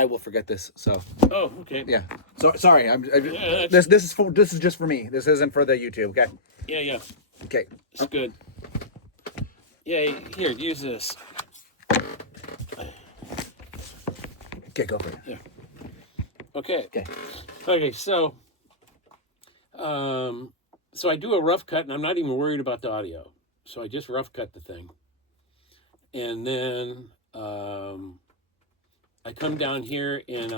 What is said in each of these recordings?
I will forget this. So Oh, okay. yeah. So sorry. Yeah, This is just for me. This isn't for the YouTube. Okay. yeah. Okay. It's good. Yeah, here, use this. Okay, go for it. Yeah. Okay. Okay. Okay, so I do a rough cut, and I'm not even worried about the audio. So I just rough cut the thing. And then I come down here and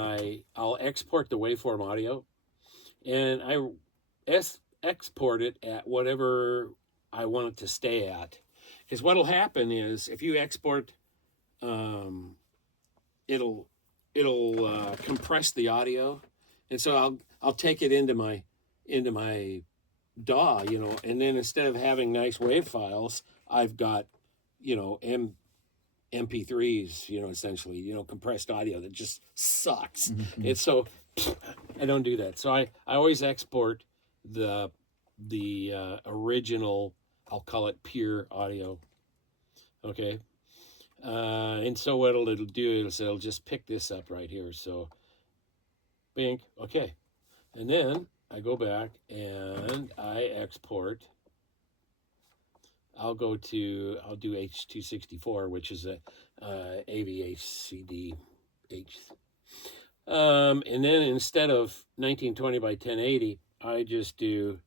I'll export the waveform audio, and I export it at whatever I want it to stay at. Because what'll happen is if you export, it'll compress the audio, and so I'll take it into my DAW, and then instead of having nice wave files, I've got, MP3s, essentially, compressed audio that just sucks. Mm-hmm. And so I don't do that. So I always export the original, I'll call it pure audio. Okay. And so what it'll do is it'll just pick this up right here. So bing, okay. And then I go back and I export. I'll do H.264, which is a AVHCD H. And then instead of 1920 by 1080, I just do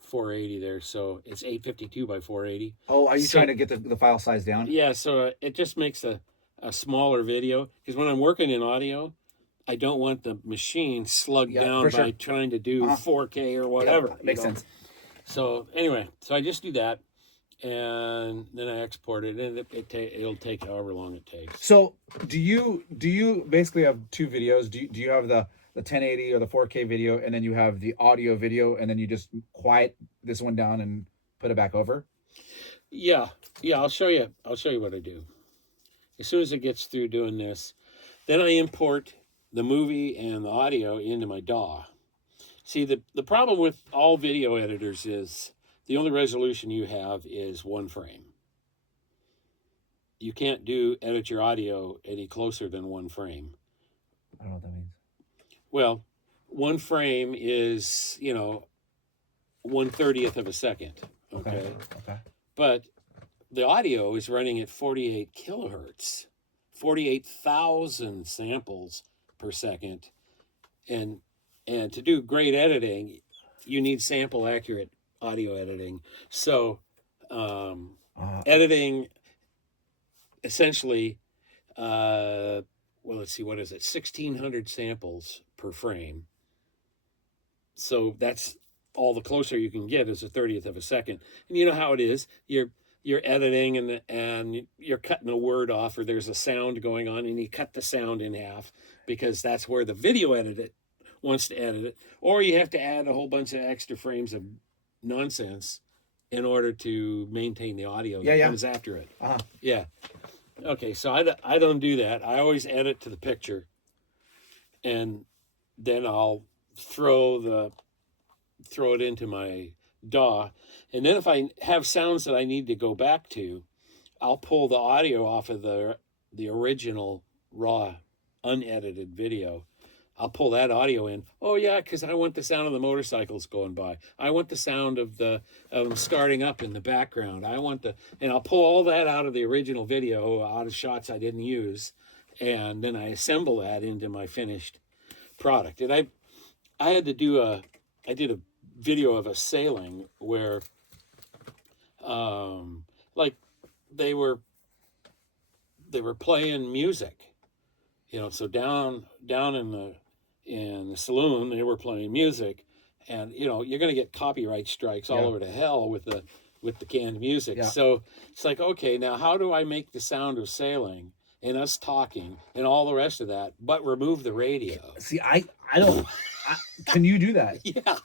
480 there. So it's 852 by 480. Oh, are you trying to get the file size down? Yeah, so it just makes a smaller video. Because when I'm working in audio, I don't want the machine slugged down by trying to do 4K or whatever. Yeah, makes sense. So anyway, so I just do that, and then I export it, and it'll take however long it takes. So do you basically have two videos? Do you have the 1080 or the 4K video, and then you have the audio video, and then you just quiet this one down and put it back over? Yeah. I'll show you what I do. As soon as it gets through doing this, then I import the movie and the audio into my DAW. See, the problem with all video editors is the only resolution you have is 1 frame. You can't edit your audio any closer than 1 frame. I don't know what that means. Well, 1 frame is, 1/30th of a second. Okay. But the audio is running at 48 kilohertz, 48,000 samples per second. And to do great editing, you need sample accurate audio editing. So editing essentially, let's see, what is it? 1,600 samples per frame. So that's all the closer you can get is 1/30th of a second. And you know how it is. You're editing and you're cutting a word off, or there's a sound going on, and you cut the sound in half because that's where the video editor wants to edit it. Or you have to add a whole bunch of extra frames of nonsense in order to maintain the audio that comes after it. Yeah. Okay, so I don't do that. I always edit to the picture, and then I'll throw it into my DAW. And then if I have sounds that I need to go back to, I'll pull the audio off of the original raw unedited video. I'll pull that audio in. Oh yeah, because I want the sound of the motorcycles going by. I want the sound of them starting up in the background. And I'll pull all that out of the original video, out of shots I didn't use, and then I assemble that into my finished product. And I did a video of a sailing where, they were playing music, so down in the saloon, they were playing music, and you're going to get copyright strikes all over to hell with the canned music. So it's like, okay, now how do I make the sound of sailing and us talking and all the rest of that, but remove the radio? See, I don't. Can you do that? Yeah,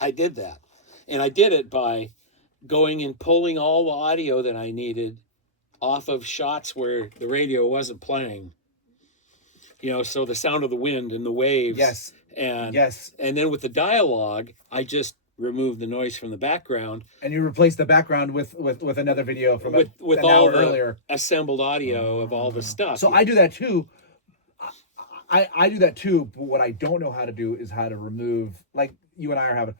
I did that, and I did it by going and pulling all the audio that I needed off of shots where the radio wasn't playing. So the sound of the wind and the waves. Yes. And then with the dialogue, I just removed the noise from the background. And you replaced the background with another video from with an all hour the earlier. assembled audio of all the stuff. So I do that too. I do that too, but what I don't know how to do is how to remove, like you and I are having.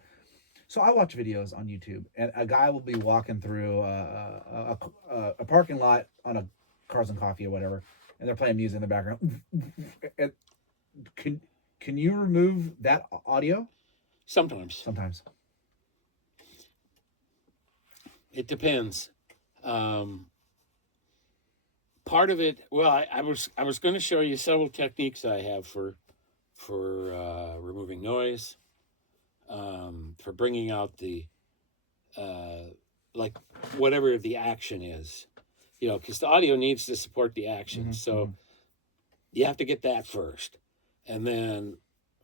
So I watch videos on YouTube, and a guy will be walking through a parking lot on a Cars and Coffee or whatever, and they're playing music in the background. And can you remove that audio? Sometimes. Sometimes. It depends. Part of it, well, I was going to show you several techniques I have for removing noise, for bringing out the like whatever the action is, because the audio needs to support the action. So you have to get that first, and then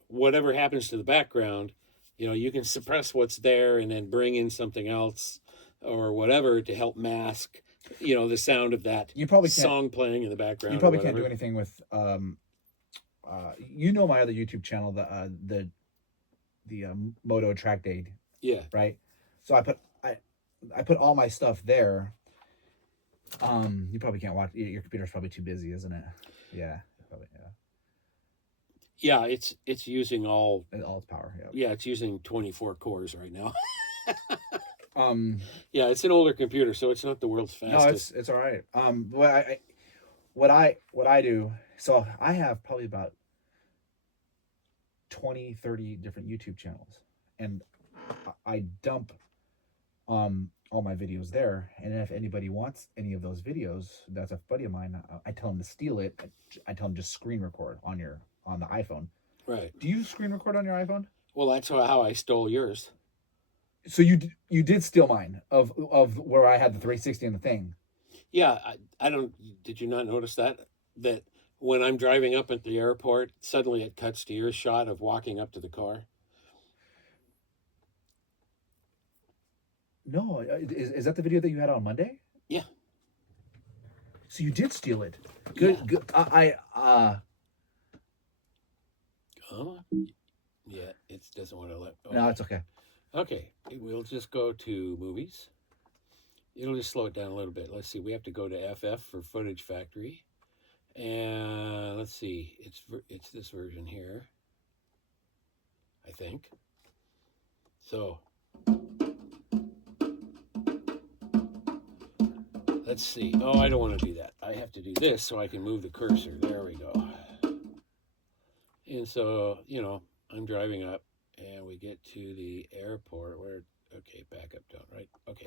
whatever happens to the background, you can suppress what's there and then bring in something else or whatever to help mask the sound of that You probably can't, song playing in the background. you probably or can't do whatever. anything with my other YouTube channel, the Moto Track Aid, Yeah. right? So I put all my stuff there. You probably can't watch. Your computer's probably too busy, isn't it? Yeah, probably. Yeah, it's using all Its power. Yeah. yeah, it's using 24 cores right now. Yeah, it's an older computer, so it's not the world's fastest. No, it's all right. What I do, so I have probably about 20, 30 different YouTube channels, and I dump all my videos there. And if anybody wants any of those videos, that's a buddy of mine, I tell them to steal it. I tell them just screen record on the iPhone. Right. Do you screen record on your iPhone? Well, that's how I stole yours. So you did steal mine of where I had the 360 and the thing. Yeah, I don't. Did you not notice that when I'm driving up at the airport, suddenly it cuts to your shot of walking up to the car? No, is that the video that you had on Monday? Yeah. So you did steal it. Good. Yeah. Good. Oh, yeah. It doesn't want to let. Oh. No, it's okay. Okay, we'll just go to movies. It'll just slow it down a little bit. Let's see. We have to go to FF for Footage Factory, and let's see. It's this version here, I think. So let's see. Oh, I don't want to do that. I have to do this so I can move the cursor. There we go. And so I'm driving up. And we get to the airport okay, back up, down, right? Okay.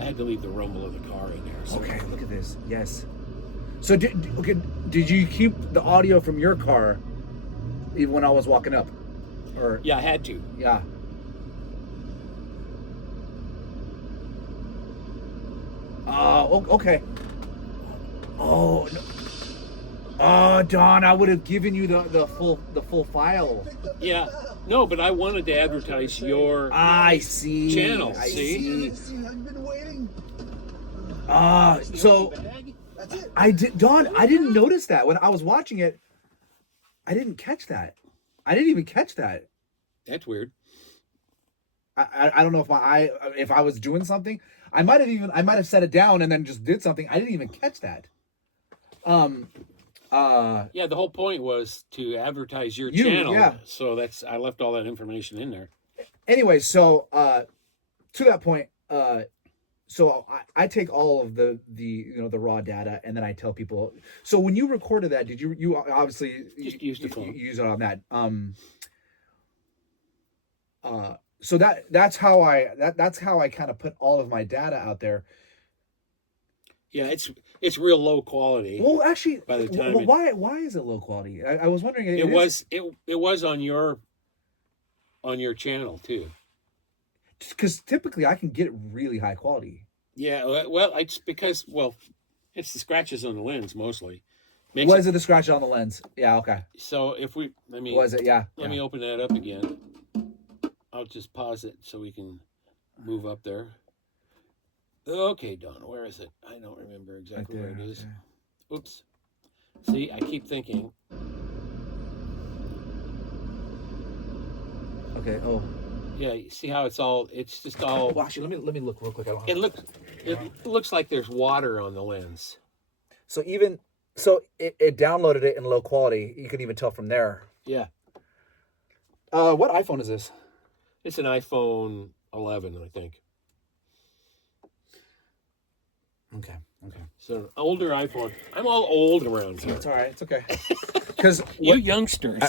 I had to leave the rumble of the car in there. So. Okay, look at this. Yes. So did you keep the audio from your car even when I was walking up? Or Yeah, I had to. yeah. Oh, okay. Oh, no. Oh, Don, I would have given you the full file. Yeah. No, but I wanted to advertise your I see. channel. I See? I've been waiting. So That's it. I did, Don. I didn't notice that when I was watching it. I didn't catch that. I didn't even catch that. That's weird. I don't know if I was doing something. I might have set it down and then just did something. I didn't even catch that. Yeah, the whole point was to advertise your You, channel. yeah. So I left all that information in there. Anyway, so to that point, so I take all of the the raw data and then I tell people. So when you recorded that, did you obviously Just use the phone. You use it on that. So that's how I kind of put all of my data out there. Yeah, it's real low quality. Well, actually, By the time why is it low quality? I was wondering. it was on your channel too. because typically I can get really high quality. Yeah, well, it's because it's the scratches on the lens mostly. Was it the scratch on the lens? Yeah, okay. So if let me Was it? Yeah. let me open that up again. I'll just pause it so we can move up there. Okay, Don, where is it? I don't remember exactly where it is. Okay. Oops. See, I keep thinking. Okay. Oh. Yeah, you see how it's just all. Well, actually, let me look real quick. I don't have It looks like there's water on the lens. So even So it downloaded it in low quality. You can even tell from there. Yeah. What iPhone is this? It's an iPhone 11, I think. Okay. So an older iPhone. I'm all old around here. It's all right. It's okay. Because You youngsters.